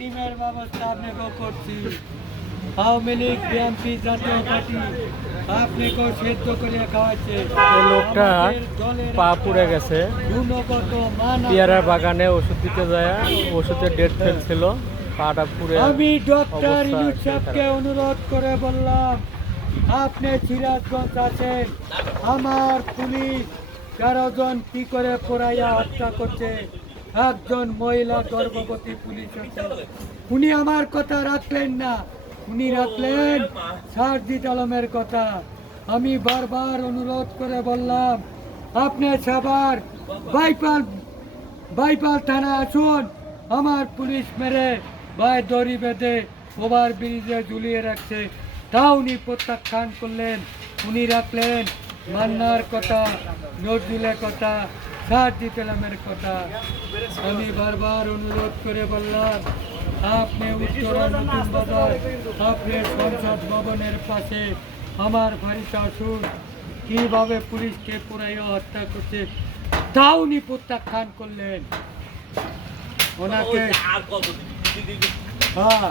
টিমের ব্যবস্থা আপনাকে করছি। আওয়ামী লীগ বিএনপি জাতীয় পার্টি আপনাকেও সেদ্ধ করে খাওয়াচ্ছে। এই লোকটা আমাদের দলের পা পুড়ে গেছে, গুণগত মান পেয়ারা বাগানে ওষুধ দিতে যায়, ওষুধের ডেট ফেলছিল, পাটা পুড়ে আমি ডক্টর অবস্থা ইনুস একদম সাহেবকে খারাপ। অনুরোধ করে বললাম, আপনি সিরাজগঞ্জ আছেন, আমার পুলিশ ১৩ জন কি করে পোড়াইয়া হত্যা করছে, একজন মহিলা গর্ভবতী পুলিশ আছে। উনি আমার কথা রাখলেন না, উনি রাখলেন সারজিৎ আলমের কথা। আমি বারবার অনুরোধ করে বললাম, আপনি সাভার বাইপাল থানা আসুন, আমার পুলিশ মেরে ভাই দড়ি বেঁধে ওভার ব্রিজে ঝুলিয়ে রাখছে, তাও উনি প্রত্যাখ্যান করলেন। উনি রাখলেন মান্নার কথা, নজরুলের কথা, সারজিৎ আলমের কথা। আমি বারবার অনুরোধ করে বললাম, আপনি উত্তরা নতুন বাজার, আপনি সংসদ ভবনের পাশে আমার বাড়িতে আসুন, কিভাবে পুলিশকে পুরাইয়া হত্যা করছে তাও উনি প্রত্যাখ্যান করলেন। ওনাকে হ্যাঁ